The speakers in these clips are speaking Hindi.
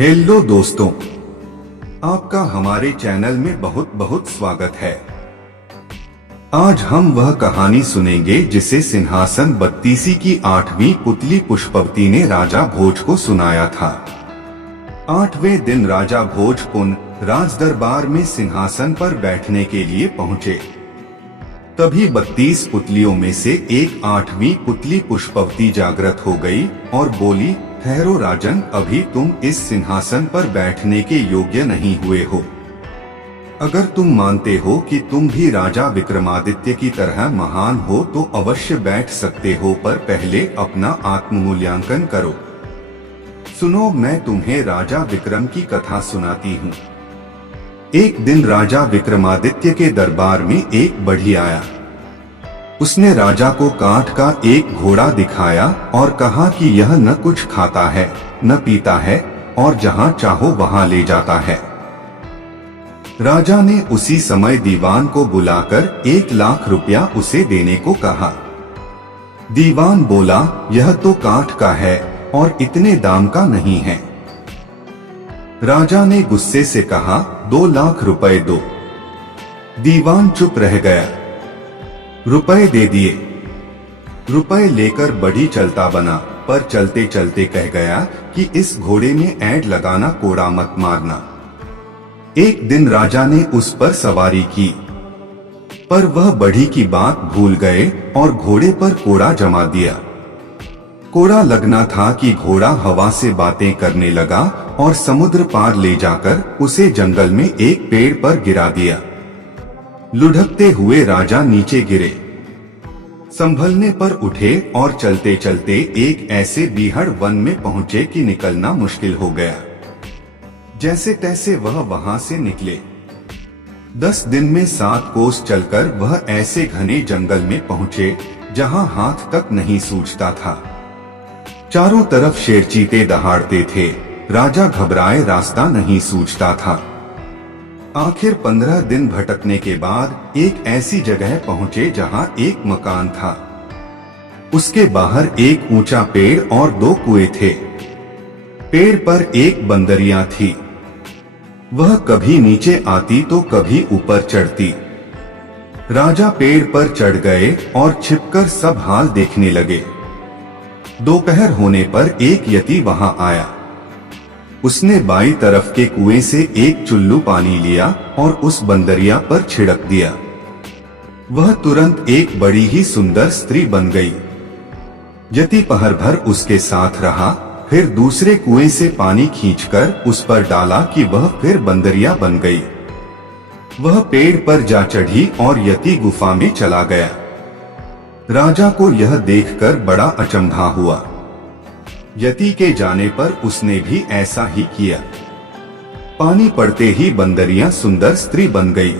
हेलो दोस्तों, आपका हमारे चैनल में बहुत बहुत स्वागत है। आज हम वह कहानी सुनेंगे जिसे सिंहासन बत्तीसी की 8वीं पुतली पुष्पवती ने राजा भोज को सुनाया था। 8वें दिन राजा भोज पुनः राज दरबार में सिंहासन पर बैठने के लिए पहुँचे। तभी 32 पुतलियों में से एक 8वीं पुतली पुष्पवती जागृत हो गई और बोली, ठहरो राजन, अभी तुम इस सिंहासन पर बैठने के योग्य नहीं हुए हो। अगर तुम मानते हो कि तुम भी राजा विक्रमादित्य की तरह महान हो तो अवश्य बैठ सकते हो, पर पहले अपना आत्ममूल्यांकन करो। सुनो, मैं तुम्हें राजा विक्रम की कथा सुनाती हूँ। एक दिन राजा विक्रमादित्य के दरबार में एक बढ़ई आया। उसने राजा को काठ का एक घोड़ा दिखाया और कहा कि यह न कुछ खाता है न पीता है और जहाँ चाहो वहाँ ले जाता है। राजा ने उसी समय दीवान को बुलाकर 1 लाख रुपया उसे देने को कहा। दीवान बोला, यह तो काठ का है और इतने दाम का नहीं है। राजा ने गुस्से से कहा, 2 लाख रुपए दो। दीवान चुप रह गया। रुपए दे दिए। रुपए लेकर बढ़ी चलता बना, पर चलते चलते कह गया कि इस घोड़े में ऐंठ लगाना, कोड़ा मत मारना। एक दिन राजा ने उस पर सवारी की, पर वह बढ़ी की बात भूल गए और घोड़े पर कोड़ा जमा दिया। कोड़ा लगना था कि घोड़ा हवा से बातें करने लगा और समुद्र पार ले जाकर उसे जंगल में एक पेड़ पर गिरा दिया। लुढ़कते हुए राजा नीचे गिरे। संभलने पर उठे और चलते चलते एक ऐसे बीहड़ वन में पहुंचे कि निकलना मुश्किल हो गया। जैसे तैसे वह वहां से निकले। 10 दिन में 7 कोस चलकर वह ऐसे घने जंगल में पहुंचे जहां हाथ तक नहीं सूझता था। चारों तरफ शेर चीते दहाड़ते थे। राजा घबराए, रास्ता नहीं सूझता था। आखिर 15 दिन भटकने के बाद एक ऐसी जगह पहुंचे जहां एक मकान था। उसके बाहर एक ऊंचा पेड़ और 2 कुएं थे। पेड़ पर एक बंदरिया थी। वह कभी नीचे आती तो कभी ऊपर चढ़ती। राजा पेड़ पर चढ़ गए और छिपकर सब हाल देखने लगे। दोपहर होने पर एक यति वहां आया। उसने बाईं तरफ के कुएं से एक चुल्लू पानी लिया और उस बंदरिया पर छिड़क दिया। वह तुरंत एक बड़ी ही सुंदर स्त्री बन गई। यति पहर भर उसके साथ रहा, फिर दूसरे कुएं से पानी खींचकर उस पर डाला कि वह फिर बंदरिया बन गई। वह पेड़ पर जा चढ़ी और यति गुफा में चला गया। राजा को यह देखकर बड़ा अचंभा हुआ। यति के जाने पर उसने भी ऐसा ही किया। पानी पड़ते ही बंदरिया सुंदर स्त्री बन गई।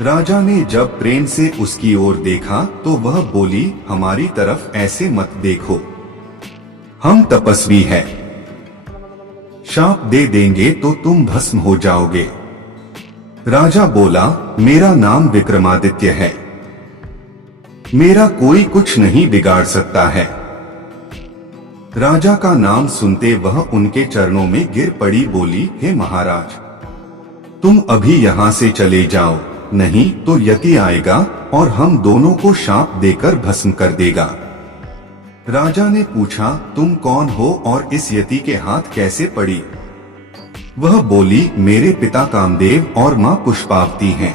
राजा ने जब प्रेम से उसकी ओर देखा तो वह बोली, हमारी तरफ ऐसे मत देखो, हम तपस्वी हैं। शाप दे देंगे तो तुम भस्म हो जाओगे। राजा बोला, मेरा नाम विक्रमादित्य है, मेरा कोई कुछ नहीं बिगाड़ सकता है। राजा का नाम सुनते वह उनके चरणों में गिर पड़ी, बोली, हे महाराज, तुम अभी यहाँ से चले जाओ, नहीं तो यति आएगा और हम दोनों को शाप देकर भस्म कर देगा। राजा ने पूछा, तुम कौन हो और इस यति के हाथ कैसे पड़ी? वह बोली, मेरे पिता कामदेव और माँ पुष्पावती हैं।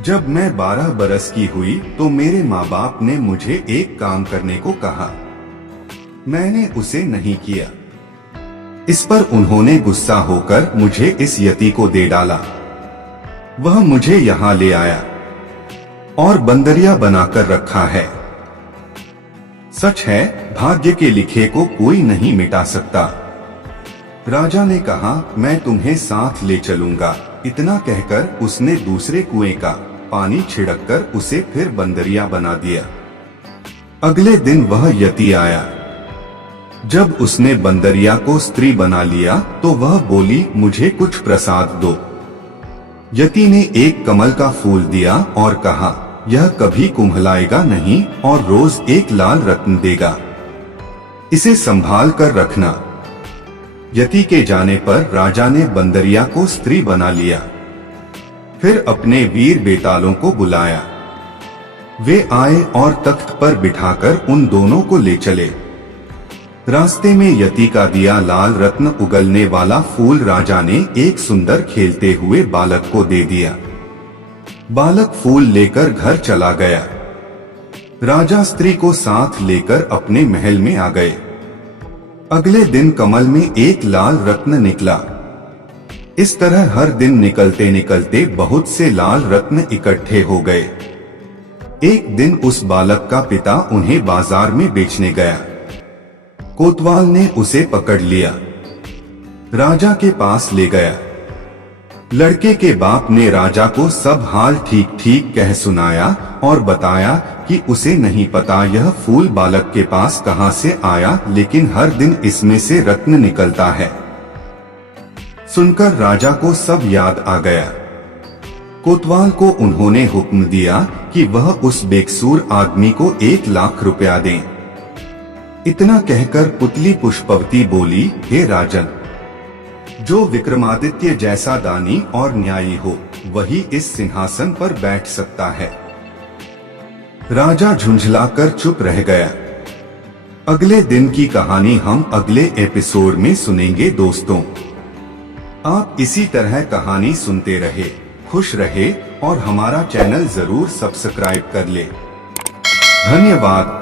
जब मैं 12 बरस की हुई तो मेरे माँ बाप ने मुझे एक काम करने को कहा। मैंने उसे नहीं किया। इस पर उन्होंने गुस्सा होकर मुझे इस यति को दे डाला। वह मुझे यहाँ ले आया और बंदरिया बनाकर रखा है। सच है, भाग्य के लिखे को कोई नहीं मिटा सकता। राजा ने कहा, मैं तुम्हें साथ ले चलूंगा। इतना कहकर उसने दूसरे कुएं का पानी छिड़ककर उसे फिर बंदरिया बना दिया। अगले दिन वह यति आया। जब उसने बंदरिया को स्त्री बना लिया तो वह बोली, मुझे कुछ प्रसाद दो। यति ने एक कमल का फूल दिया और कहा, यह कभी कुम्हलाएगा नहीं और रोज एक लाल रत्न देगा, इसे संभाल कर रखना। यति के जाने पर राजा ने बंदरिया को स्त्री बना लिया। फिर अपने वीर बेतालों को बुलाया। वे आए और तख्त पर बिठाकर उन दोनों को ले चले। रास्ते में यति का दिया लाल रत्न उगलने वाला फूल राजा ने एक सुंदर खेलते हुए बालक को दे दिया। बालक फूल लेकर घर चला गया। राजा स्त्री को साथ लेकर अपने महल में आ गए। अगले दिन कमल में एक लाल रत्न निकला। इस तरह हर दिन निकलते निकलते बहुत से लाल रत्न इकट्ठे हो गए। एक दिन उस बालक का पिता उन्हें बाजार में बेचने गया। कोतवाल ने उसे पकड़ लिया, राजा के पास ले गया। लड़के के बाप ने राजा को सब हाल ठीक ठीक कह सुनाया और बताया कि उसे नहीं पता यह फूल बालक के पास कहां से आया, लेकिन हर दिन इसमें से रत्न निकलता है। सुनकर राजा को सब याद आ गया। कोतवाल को उन्होंने हुक्म दिया कि वह उस बेकसूर आदमी को 1 लाख रुपया दें। इतना कहकर पुतली पुष्पवती बोली, हे राजन, जो विक्रमादित्य जैसा दानी और न्यायी हो वही इस सिंहासन पर बैठ सकता है। राजा झुंझलाकर चुप रह गया। अगले दिन की कहानी हम अगले एपिसोड में सुनेंगे दोस्तों। आप इसी तरह कहानी सुनते रहे, खुश रहे और हमारा चैनल जरूर सब्सक्राइब कर ले। धन्यवाद।